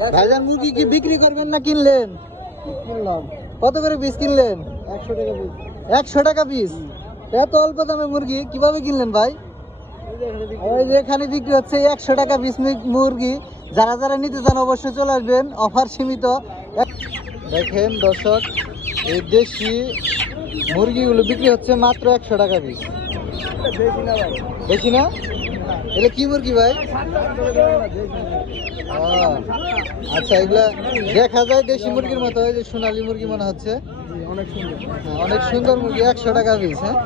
ভাইজান মুরগি কি বিক্রি করবেন না কিনলেন? কিনলাম। কত করে পিস কিনলেন? একশো টাকা পিস একশো টাকা পিস এত অল্প দামে মুরগি কীভাবে কিনলেন ভাই? ওই যে এখানে বিক্রি হচ্ছে। একশো টাকা পিস মুরগি। যারা যারা নিতে চান অবশ্যই চলে আসবেন অফার সীমিত। দেখেন দর্শক এই দেশি মুরগিগুলো বিক্রি হচ্ছে মাত্র একশো টাকা পিস বেশি না? এটা কি মুরগি ভাই? আচ্ছা এগুলা দেখা যায় দেশি মুরগির মতো যে সোনালী মুরগি মনে হচ্ছে। অনেক সুন্দর হ্যাঁ, অনেক সুন্দর মুরগি একশো টাকা পিস হ্যাঁ?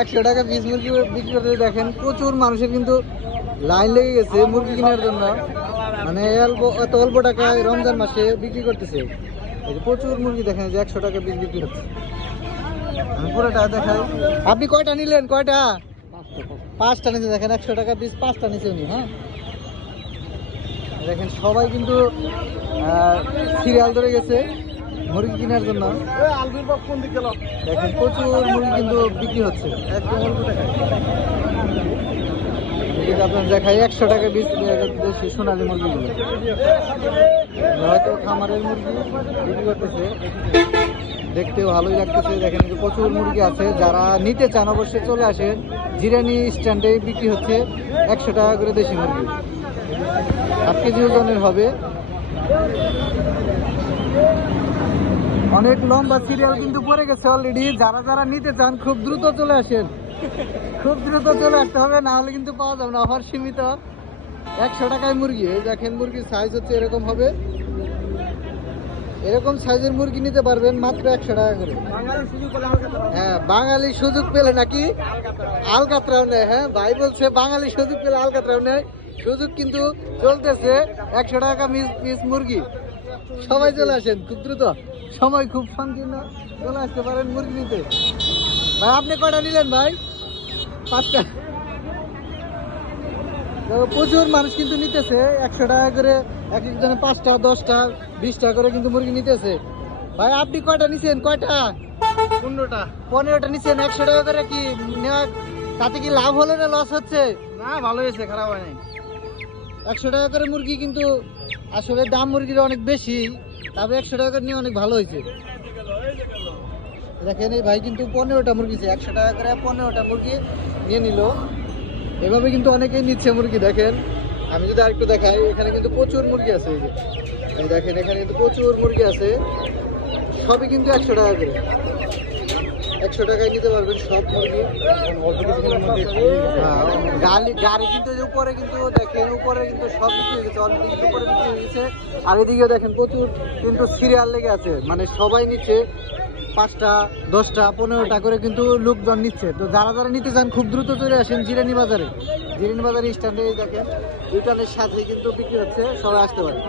একশো টাকা পিস মুরগি বিক্রি করতে দেখেন প্রচুর মানুষের কিন্তু লাইন লেগে গেছে মুরগি কেনার জন্য। মানে অল্প এত অল্প টাকায় রমজান মাসে বিক্রি করতেছে। প্রচুর মুরগি দেখেন যে একশো টাকা পিস বিক্রি হচ্ছে। আমি পুরোটা দেখাই। আপনি কয়টা নিলেন? কয়টা? পাঁচটা নিচে দেখেন, একশো টাকা পিস পাঁচটা নিচে উনি হ্যাঁ? দেখেন, সবাই কিন্তু সিরিয়াল ধরে গেছে মুরগি কেনার জন্য। দেখেন, প্রচুর মুরগি কিন্তু বিক্রি হচ্ছে। আপনার দেখাই, একশো টাকা পিস দেশি সোনালি মুরগিগুলো। হয়তো খামারের মুরগি বিক্রি করতেছে। দেখতেও ভালোই লাগতেছে। দেখেন যে প্রচুর মুরগি আছে, যারা নিতে চান অবশ্যই চলে আসেন। জিরানি স্ট্যান্ডে বিক্রি হচ্ছে একশো টাকা করে দেশি মুরগি। সাত কেজি ওজনের হবে। অনেক লম্বা সিরিয়াল কিন্তু পড়ে গেছে অলরেডি যারা যারা নিতে চান, খুব দ্রুত চলে আসেন। খুব দ্রুত চলে আসতে হবে, না হলে কিন্তু পাওয়া যাবে না। অফার সীমিত। একশো টাকায় মুরগি। দেখেন মুরগির সাইজ হচ্ছে এরকম হবে। এরকম সাইজের মুরগি নিতে পারবেন মাত্র একশো টাকা করে। হ্যাঁ বাঙালি সুযোগ পেলে নাকি আলকাতরাও নেয়। হ্যাঁ ভাই বলছে বাঙালি সুযোগ পেলে আলকাতরাও নেয়। সুযোগ কিন্তু চলতেছে একশো টাকা পিস পিস মুরগি। সবাই চলে আসেন, খুব দ্রুত। সময় খুব সংকীর্ণ। চলে আসতে পারেন মুরগি নিতে। ভাই, আপনি কটা নিলেন ভাই? পাঁচটা। প্রচুর মানুষ কিন্তু নিতেছে। একশো টাকা করে এক একজনে পাঁচটা দশটা বিশটা করে কিন্তু মুরগি নিতেছে। ভাই আপনি কয়টা নিছেন? কয়টা? পনেরোটা। পনেরোটা নিচ্ছেন একশো টাকা করে কি নেওয়া তাতে কি লাভ হলো না লস হচ্ছে? না ভালো হয়েছে খারাপ হয় নাই। একশো টাকা করে মুরগি কিন্তু আসলে দাম মুরগির অনেক বেশি তবে একশো টাকা করে নিয়ে অনেক ভালো হয়েছে। দেখেন এই ভাই কিন্তু পনেরোটা মুরগি একশো টাকা করে পনেরোটা মুরগি নিয়ে নিল। এভাবে কিন্তু অনেকেই নিচ্ছে মুরগি, দেখেন। আমি যদি আরেকটু দেখাই, এখানে কিন্তু প্রচুর মুরগি আছে এই দেখেন, এখানে কিন্তু প্রচুর মুরগি আছে। সবই কিন্তু একশো টাকা করে। একশো টাকায় নিতে পারবেন সব মুরগি। গাড়ি কিন্তু উপরে কিন্তু দেখেন, উপরে কিন্তু সব বিক্রি হয়ে গেছে অলরেডি উপরে বিক্রি হয়ে গেছে। আর এদিকে দেখেন প্রচুর কিন্তু সিরিয়াল লেগে আছে। মানে সবাই নিচ্ছে। পাঁচটা, দশটা, পনেরোটা করে কিন্তু লোকজন নিচ্ছে। তো যারা যারা নিতে চান, খুব দ্রুত চলে আসেন জিরানি বাজারে জিরানি বাজারে স্ট্যান্ডে দেখেন দুইটানের সাথে কিন্তু বিক্রি হচ্ছে, সবাই আসতে পারে।